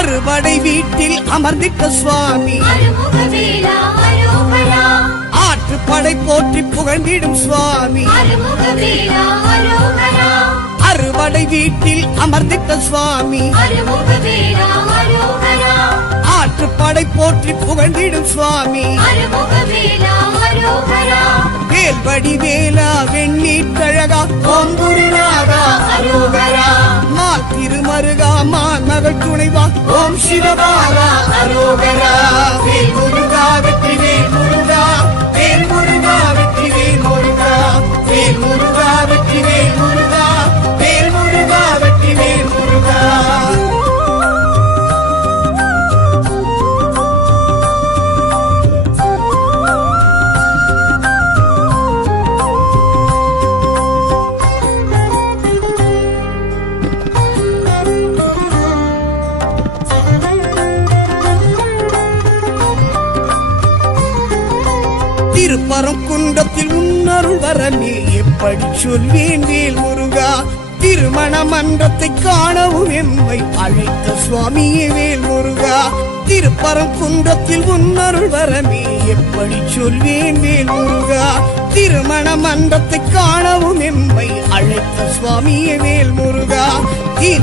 அறுபடை வீட்டில் அமர்ந்திட்ட சுவாமி ஆற்றுப்படை போற்றி புகழ்ந்திடும் சுவாமி அறுபடை வீட்டில் அமர்ந்திட்ட சுவாமி ஆற்றுப்படை போற்றி புகழ்ந்திடும் சுவாமி வேல்படி வேலா வெண்ணீட்டழகா ஓம் குருநாதா அரோகரா மா திருமருகா மா மகள் துணைவா ஓம் சிவபாலா அரோகரா வேல் முருகா வெற்றி வேல் முருகா வேல் முருகா வெற்றி வேல் முருகா வேல் முருகா வெற்றி வேல் முருகா வேல் முருகா வெற்றி வேல் முருகா திருப்பரங்குன்றத்தில் உன்னருள் வரமே எப்படி சொல்வேன் வேல் முருகா திருமண மன்றத்தை காணவும் எம்மை அழைத்த சுவாமியே வேல் முருகா திருப்பரங்குன்றத்தில் உன்னருள் வரமே எப்படி சொல்வேன் வேல் முருகா திருமண மன்றத்தை காணவும் எம்மை அழைத்த சுவாமியே வேல் முருகா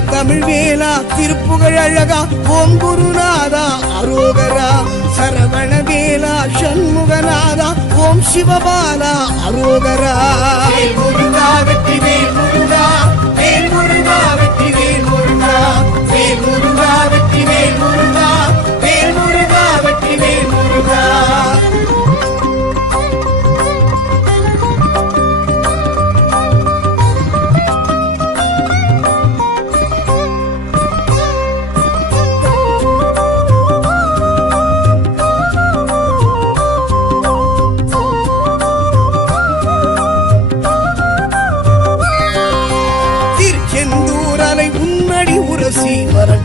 தமிழ் வேலா திருப்புகழ் அழகா ஓம் குருநாதா அரோகரா சரவண வேலா சண்முகநாதா ஓம் சிவபாலா அரோகரா முருகா வெற்றி வேல் முருகா வேல் முருகா வெற்றி வேல் முருகா வேல் முருகா வெற்றி வேல் முருகா வேல் முருகா வெற்றி வேல் முருகா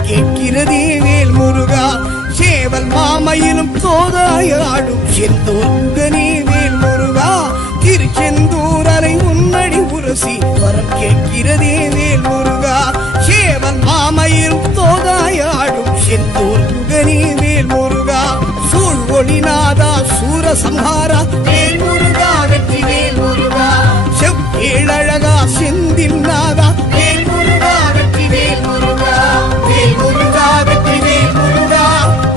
கேட்கிறதே வேல் முருகா சேவல் மாமையிலும் தோதாயாடும் செந்தூர்கனே வேல் முருகா திருச்செந்தூர் அலை உன்னடி உரசி வரம் கேட்கிறதே வேல் முருகா சேவல் மாமையிலும் தோதாயாடும் செந்தூர்கனே வேல் முருகா சூழ் ஒளிநாதா சூரசம்ஹாரா வேல் முருகா வெற்றி வேல் முருகா செவ்வேழழகா செந்தில் நாதா வேல் முருகா வெற்றி வேல் முருகா வேல் முருகா வெற்றி வேல் முருகா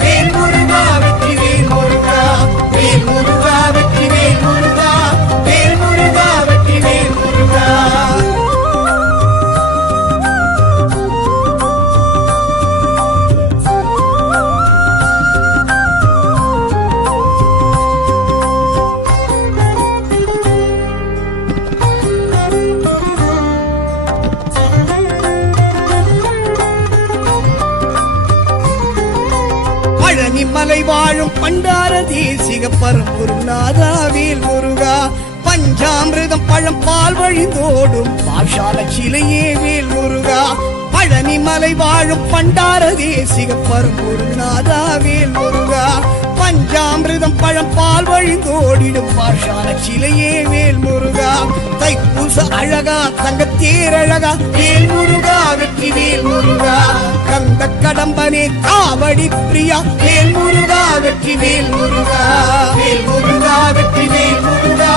வேல் முருகா வெற்றி வேல் முருகா வேல் முருகா வெற்றி வேல் முருகா வேல் முருகா வெற்றி வேல் முருகா பழனி மலை வாழும் பண்டார தேசிக பரம்பொருளாதா வேல் முருகா பஞ்சாமிர்தம் பழம் பால் வழிந்தோடும் பாஷால சிலையே வேல் முருகா பழனி மலை வாழும் பண்டார தேசிக பரம்பொருளாதா வேல் முருகா பஞ்சாமிர்தம் பழம் பால் வழிந்தோடிடும் பாஷால சிலையே வேல் முருகா தைப்பூச அழகா தங்கத்தேர் அழகா வேல் முருகா வெற்றி வேல் முருகா கந்த கடம்பனே காவடி பிரியா வேல் முருகா வெற்றி வேல் முருகா வேல் முருகா வெற்றி வேல் முருகா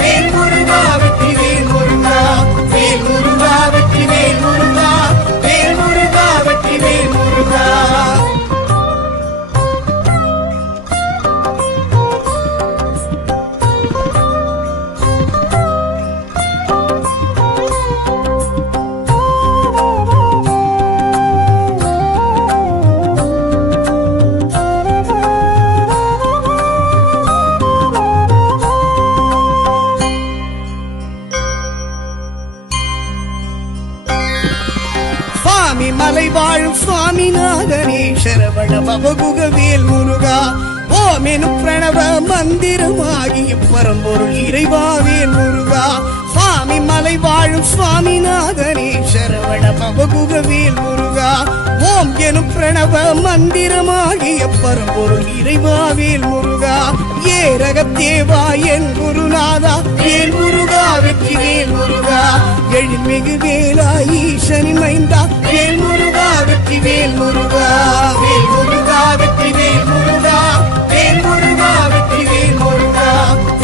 வேல் முருகா வெற்றி வேல் முருகா வேல் முருகா வெற்றி வேல் முருகா வேல் முருகா வெற்றி வேல் முருகா மலை வாழும் சுவாமிநாதனே சரவண பவகுக வேல் முருகா ஓமெனு பிரணவ மந்திரமாகிய பரம்பொருள் இறைவா வேல் முருகா சுவாமி மலை வாழும் சுவாமிநாதனே சரவண பவகுக வேல் முருகா ஓம் எனும் பிரணவ மந்திரமாகிய பரம்பொருள் இறைவா வேல் முருகா ஏரகத்தேவா என் குருநாதா வேல் முருகா வெற்றி வேல் முருகா எழில்மிகு வேலா ஈசனின் மைந்தா வேல் முருகா வெற்றி வேல் முருகா வேல் முருகா வெற்றி வேல் முருகா வேல் முருகா வெற்றி வேல் முருகா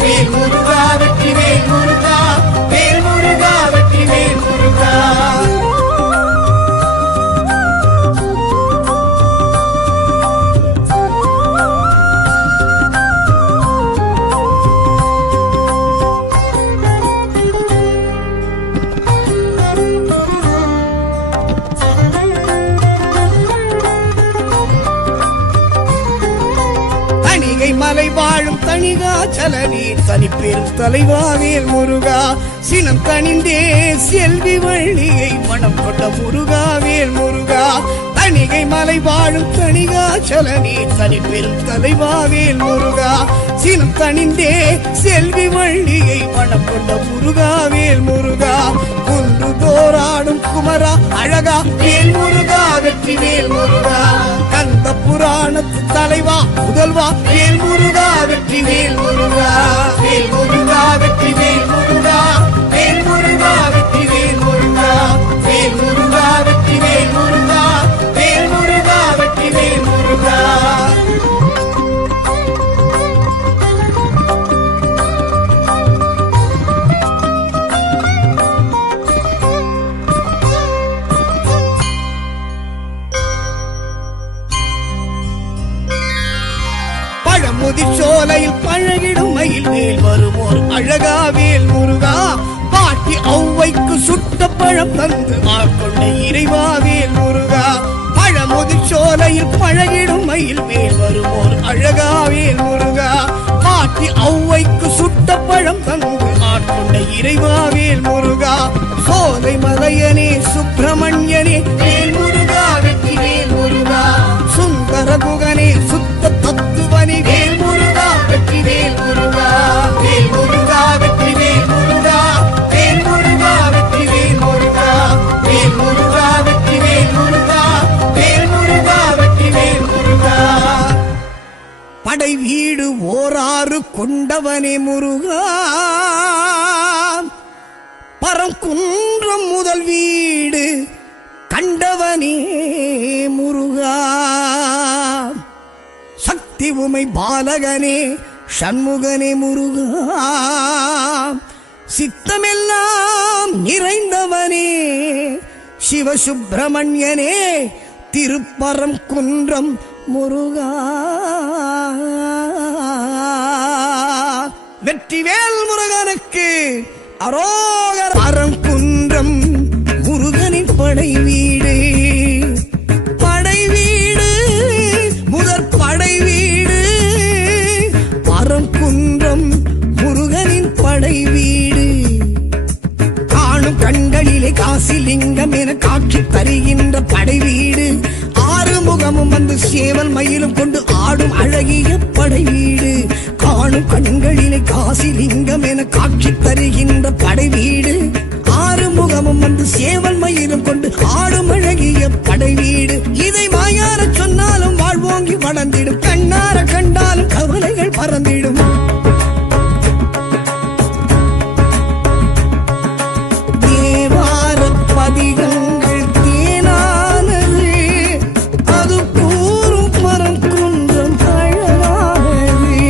வேல் முருகா வெற்றி வேல் முருகா வேல் முருகா வெற்றி வேல் முருகா மலை வாழும் தணிகாச்சலனே தனிப்பெரும் தலைவா வேல் முருகா சினம் கனிந்தே செல்வி வள்ளியை மனம் கொண்ட முருகா வேல் முருகா தணிகை மலை வாழும் தணிகாச்சலனே தனிப்பெரும் தலைவா வேல் முருகா சினம் கனிந்தே செல்வி வள்ளியை மனம் கொண்ட முருகா வேல் முருகா குன்று தோராடும் குமரா அழகா வேல் முருகா வெற்றி வேல் முருகா கந்த புராணத்து தலைவா முதல்வா வேல் முருகா வெற்றி வேல் முருகா வேல் முருகா வெற்றி வேல் முருகா வேல் முருகா வெற்றி வேல் முருகா வேல் முருகா வெற்றி வேல் முருகா வேல் முருகா வெற்றி வேல் முருகா முதிர்ச்சோலையில் பழகிடும் மயில் மேல் வருமோர் அழகா வேல் முருகா பாட்டி ஔவைக்கு சுட்ட பழம் தந்து ஆட்கொண்ட இறைவா வேல் முருகா பழமுதிர்ச்சோலையில் பழகிடும் மயில் மேல் வருமோர் அழகா வேல் முருகா பாட்டி ஔவைக்கு சுட்ட பழம் தந்து ஆட்கொண்ட இறைவா வேல் முருகா சோலை மலையனே சுப்பிரமணியனே வேல் முருகா வெற்றி வேல் முருகா சுந்தர குகனே சுத்த தத்துவனே வேல் முருகா வெற்றி வேல் முருகா வேல் முருகா வெற்றி வேல் முருகா வேல் முருகா வெற்றி வேல் முருகா வேல் முருகா வெற்றி வேல் முருகா வேல் முருகா வெற்றி வேல் முருகா படை வீடு ஓராறு கொண்டவனே முருகா பரங்குன்றம் முதல் வீடு கண்டவனே முருகா சக்தி உமை பாலகனே சண்முகனே முருகா சித்தமெல்லாம் நிறைந்தவனே சிவசுப்பிரமணியனே திருப்பரம் குன்றம் முருகா வெற்றிவேல் முருகனுக்கு அரோகர பரங்குன்றம் முருகனின் படை வீடு படை வீடு முதற் படை வீடு பரங்குன்றம் முருகனின் படை வீடு காணும் கண்களிலே காசிலிங்கம் என காட்சி தருகின்ற படை வீடு ஆறுமுகமும் வந்து சேவ சேவல் மயிலும் கொண்டு ஆடும் அழகிய படை வீடு காணும் கண்களிலே காசி லிங்கம் என காட்சி தருகின்ற படை வீடு ஆறு முகமும் வந்து சேவல் மயிலும் கொண்டு ஆடும் அழகிய படை வீடு இதை வாயார சொன்னாலும் வாழ்வோங்கி வளர்ந்திடும் கண்ணார கண்டாலும் கவலைகள் பறந்திடும் தேவார பதிகங்கள் தேனானது அது கூறும் பரங்குன்றம் அழகானது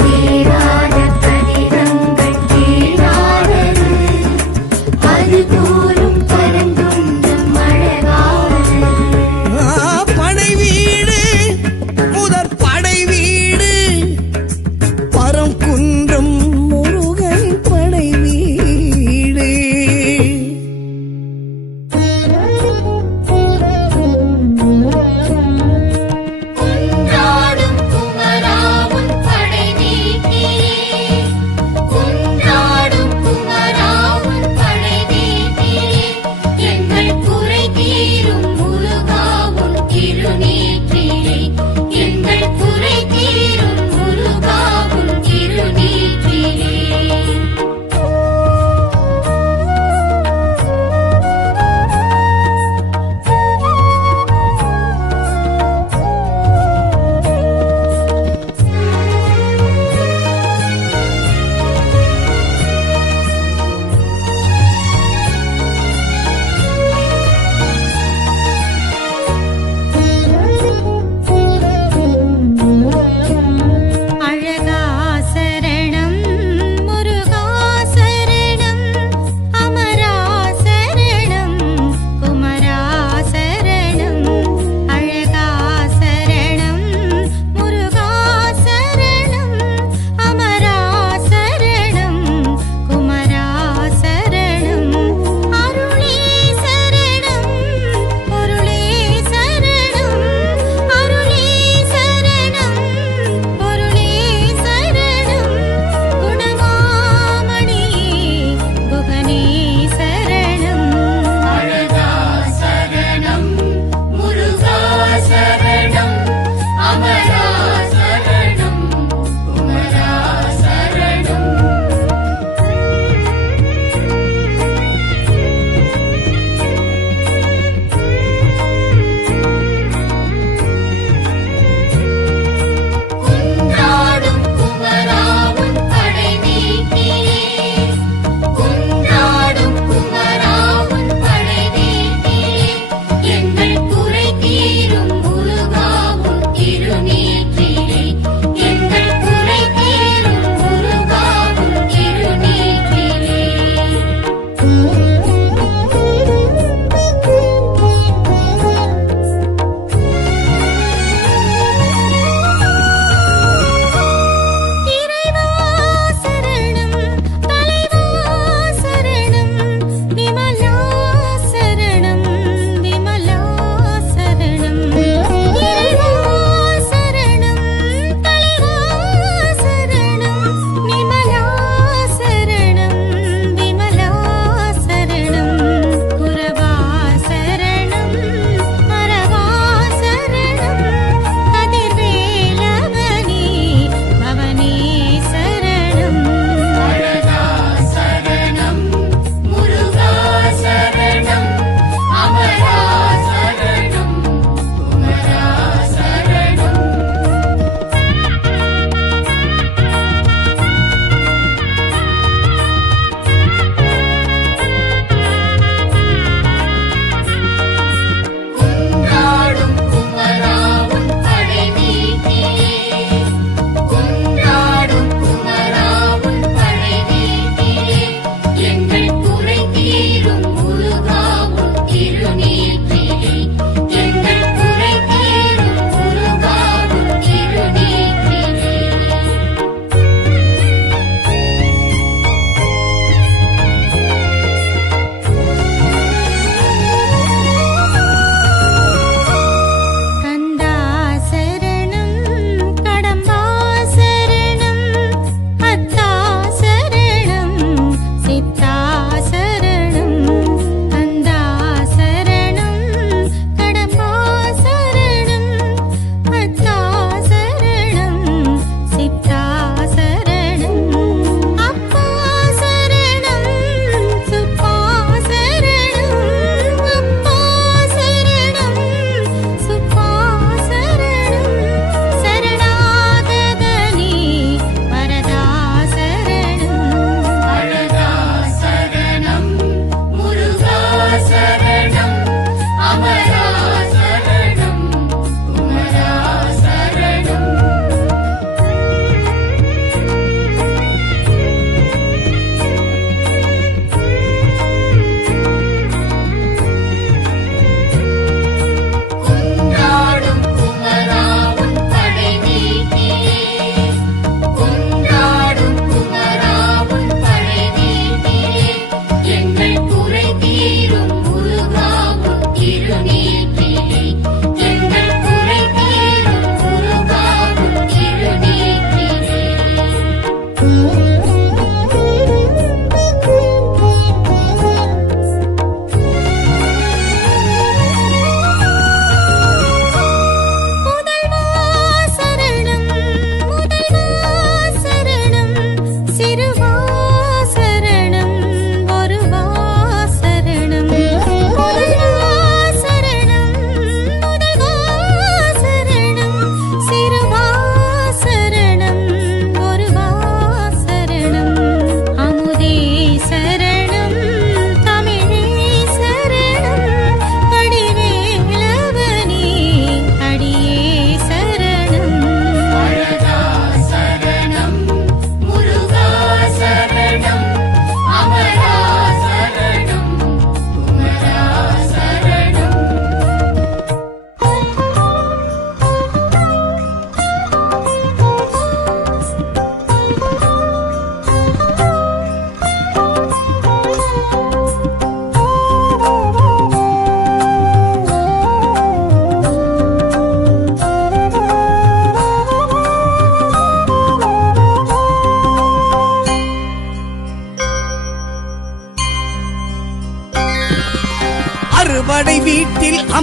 தேவார பதிகங்கள் தேனானது அது கூறும் பரங்குன்றம் அழகானது படை வீடு முதற் படை வீடு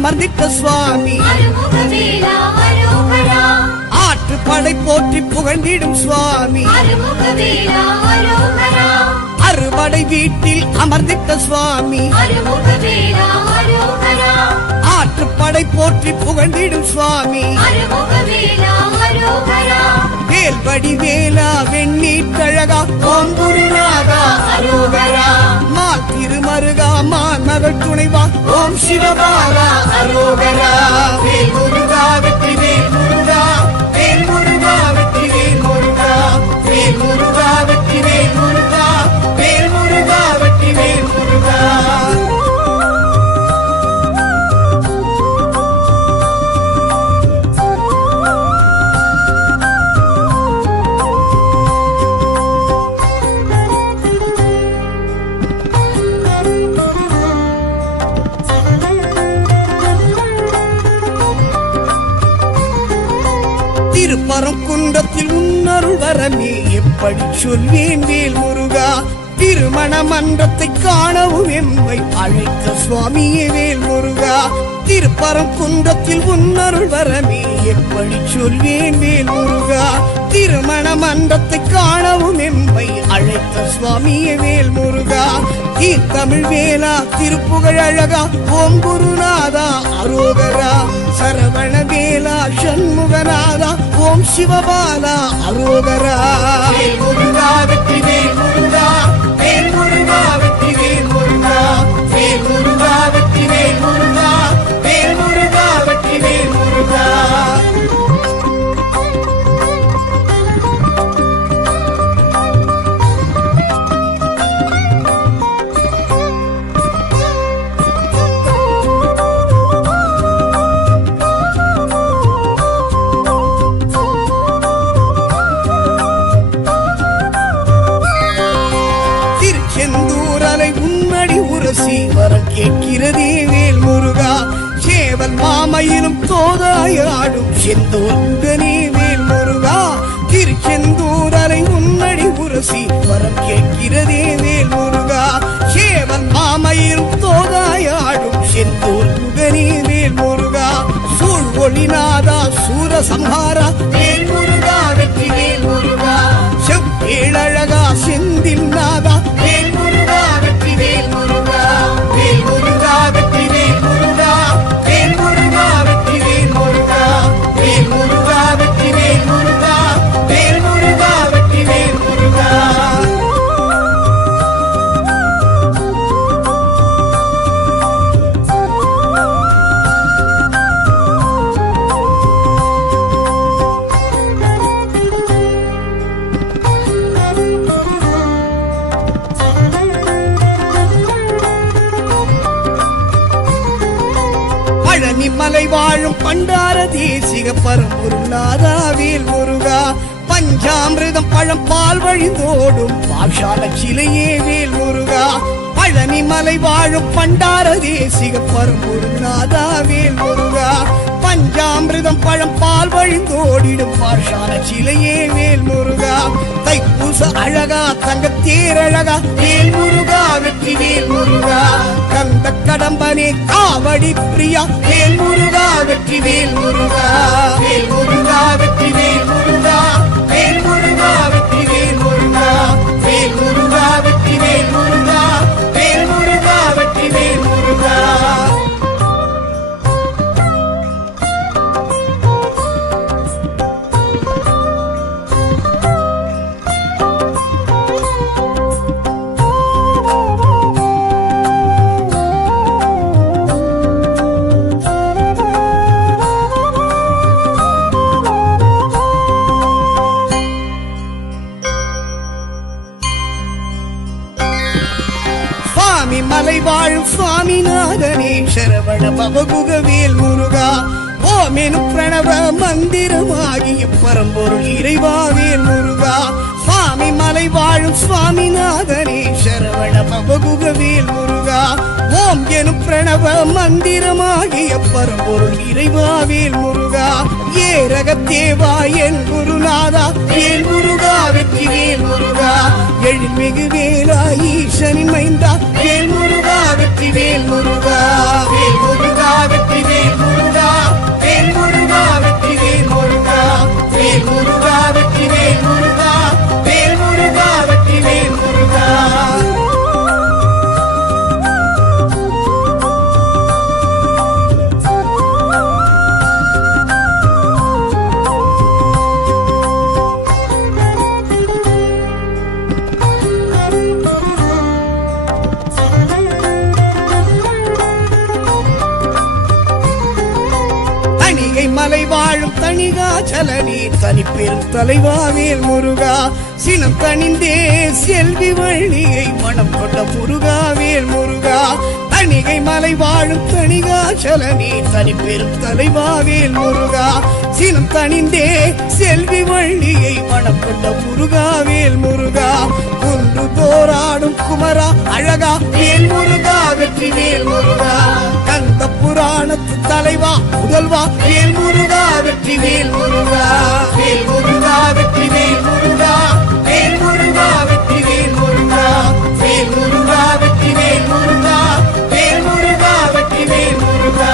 அமர்ந்திட்ட சுவாமி அருமுகவேலா அரோகரா ஆற்றுப்படை போற்றி புகழ்ந்திடும் சுவாமி அருமுகவேலா அரோகரா அறுபடை வீட்டில் அமர்ந்திட்ட சுவாமி அருமுகவேலா அரோகரா ஆற்றுப்படை போற்றி புகழ்ந்திடும் சுவாமி அருமுகவேலா அரோகரா வேல்வடி வேலா வெண்ணீற்றழகா ஓம் குருநாதா அரோகரா மால் திருமருகா மாநகர் துணைவா ஓம் சிவபாலா அரோகரா வேல் முருகா வெற்றி வேல் முருகா வேல் முருகா வெற்றி வேல் முருகா வேல் முருகா வெற்றி வேல் முருகா வேல் முருகா வெற்றி வேல் முருகா திருப்பரங்குன்றத்தில் உன்னருள் வரமே எப்படி சொல்வேன் வேல் முருகா திருமண மன்றத்தை காணவும் எம்மை அழைத்த சுவாமியே வேல் முருகா திருப்பரங்குன்றத்தில் உன்னருள் வரமே எப்படி சொல்வேன் வேல் முருகா திருமண மன்றத்தை காணவும் எம்மை அழைத்த சுவாமியே வேல் முருகா தமிழ் வேலா திருப்புகழ் அழகா ஓம் குருநாதா அரோகரா சரவண வேலா சண்முகநாதா ஓம் சிவபாலா அரோகரா வேல் முருகா வெற்றி வேல் முருகா வேல் முருகா வெற்றி வேல் முருகா வேல் முருகா வெற்றி வேல் முருகா வேல் முருகா வெற்றி வேல் முருகா வரம் கேட்கிறதே வேல் முருகா சேவல் மாமையிலும் தோதாயாடும் செந்தூர்கனே வேல் முருகா திருச்செந்தூர் அலை உன்னடி உரசி வரம் கேட்கிறதே வேல் முருகா சேவல் மாமையிலும் தோதாயாடும் செந்தூர் முகனே வேல் முருகா சூழ் ஒளிநாதா சூரசம்ஹாரா வேல் முருகா வெற்றி வேல் முருகா செவ்வேழழகா செந்தில் நாதா வேல் முருகா வெற்றி வேல் முருகா வேல் முருகா வெற்றி வேல் முருகா வேல் முருகா வெற்றி வேல் முருகா வேல் முருகா வெற்றி வேல் முருகா வேல் முருகா வெற்றி வேல் முருகா பழனிமலை வாழும் பண்டார தேசிக பரம்பொருளாதா வேல் முருகா பஞ்சாமிர்தம் பழம் பால் வழிந்தோடும் பாஷால சிலையே வேல் முருகா பழனிமலை வாழும் பண்டார தேசிக பரம்பொருளாதா வேல் முருகா பஞ்சாமிர்தம் பழம் பால் வழிந்தோடிடும் பாஷால சிலையே வேல் முருகா தைப்பூச அழகா தங்கத்தேர் அழகா வேல் முருகா வெற்றி வேல் முருகா கந்த கடம்பனே காவடி பிரியா வேல் முருகா வெற்றி வேல் முருகா வேல் முருகா வெற்றி வேல் முருகா வேல் முருகா வெற்றி வேல் முருகா வேல் முருகா வெற்றி வேல் முருகா வேல் முருகா வெற்றி வேல் முருகா மலை வாழும் சுவாமிநாதனே சரவண பவகுக வேல் முருகா ஓமெனும் பிரணவ மந்திரமாகிய பரம்பொருள் இறைவா வேல் முருகா சுவாமி மலை வாழும் சுவாமிநாதனே சரவண பவகுக வேல் முருகா ஓம் எனும் பிரணவ மந்திரமாகிய பரம்பொருள் இறைவா வேல் முருகா ஏரகத்தேவா என் குருநாதா வேல் முருகா வெற்றி வேல் முருகா எழில்மிகு வேலா ஈசனின் மைந்தா வேல் முருகா வெற்றி வேல் முருகா வேல் முருகா முருகா வெற்றிவேல் முருகா வேல் முருகா வெற்றிவேல் முருகா வேல் முருகா வெற்றிவேல் முருகா வேல் முருகா வெற்றிவேல் முருகா. மலை வாழும் தணிகாச்சல நீர் தனிப்பெரும் தலைவாவேல் முருகா சினம் தணிந்தே செல்வி வள்ளியை மனம் கொண்ட முருகாவேல் முருகா தணிகை மலை வாழும் தணிகாச்சல நீர் தனிப்பெரும் தலைவாவேல் முருகா சினம் தணிந்தே செல்வி வள்ளியை மனம் கொண்ட முருகாவேல் முருகா குன்று போராடும் குமரா அழகா வேல் முருகா வெற்றி வேல் முருகா கந்த புராணத்து தலைவா முதல்வா வேல் முருகா வெற்றி வேல் முருகா வேல் முருகா வெற்றி வேல் முருகா வேல் முருகா வெற்றி வேல் முருகா வேல் முருகா வெற்றி வேல் முருகா வேல் முருகா வெற்றி வேல் முருகா.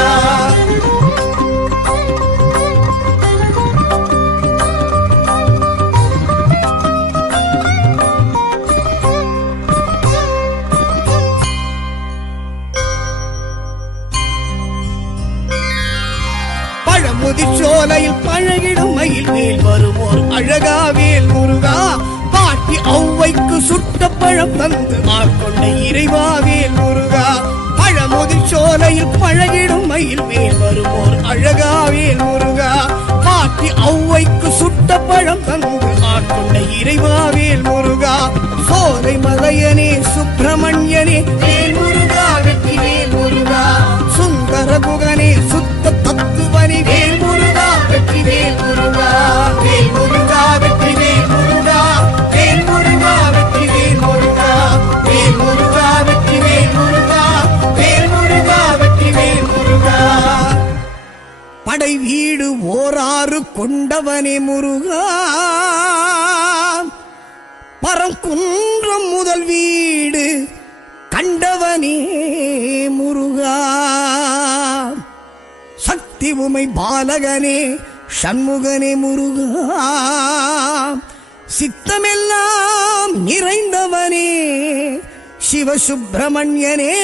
முதிர்ச்சோலையில் பழகிடும் மயில் மேல் வருமோர் அழகாவேல் முருகா பாட்டி ஔவைக்கு சுட்ட பழம் தந்து ஆட்கொண்ட இறைவாவேல் முருகா பழமுதிர்ச்சோலையில் பழகிடும் மயில் மேல் வருமோர் அழகாவேல் முருகா பாட்டி ஔவைக்கு சுட்ட பழம் தந்து ஆட்கொண்ட இறைவாவேல் முருகா சோலை மலையனே சுப்பிரமணியனே வேல் முருகா வெற்றி வேல் முருகா சுந்தர குகனே சுத்த தத்துவனே வேல் முருகா வெற்றி வேல் முருகா வேல் முருகா வெற்றி வேல் முருகா வேல் முருகா வெற்றி வேல் முருகா வேல் முருகா வெற்றி வேல் முருகா வேல் முருகா வெற்றி வேல் முருகா. படை வீடு ஓராறு கொண்டவனே முருகா பரங்குன்றம் முதல் வீடு கண்டவனே முருகா சக்தி உமை பாலகனே சண்முகனே முருகா சித்தமெல்லாம் நிறைந்தவனே சிவசுப்பிரமணியனே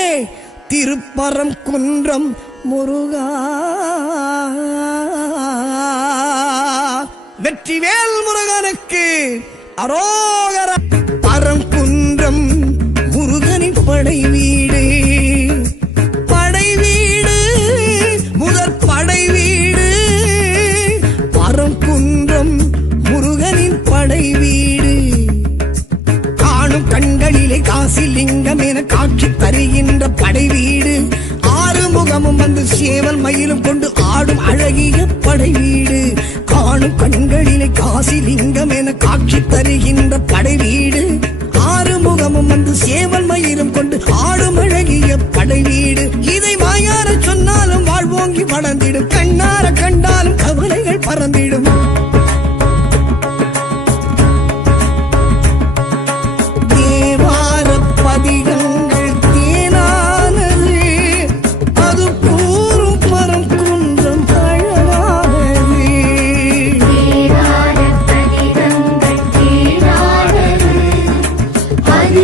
திருப்பரங்குன்றம் முருகா வெற்றிவேல் முருகனுக்கு அரோகர. பரங்குன்றம் முருகனின் படை வீடு படை வீடு முதற் படை வீடு பரங்குன்றம் முருகனின் படை வீடு காணும் கண்களிலே காசி லிங்கம் என காட்சி தருகின்ற படை வீடு ஆறுமுகமும் வந்து சேவல் மயிலும் கொண்டு ஆடும் அழகிய படை வீடு காணும் கண்களிலே காசி லிங்கம் என காட்சி தருகின்ற படை வீடு ஆறுமுகமும் வந்து சேவல் மயிலும் கொண்டு ஆடும் அழகிய படை வீடு இதை வாயார சொன்னாலும் வாழ்வோங்கி வளர்ந்திடும் கண்ணார கண்டாலும் கவலைகள் பறந்திடும். தேவார பதிகங்கள் தேனானது அது கூறும் பரங்குன்றம் அழகானது தேவார பதிகங்கள் தேனானது அது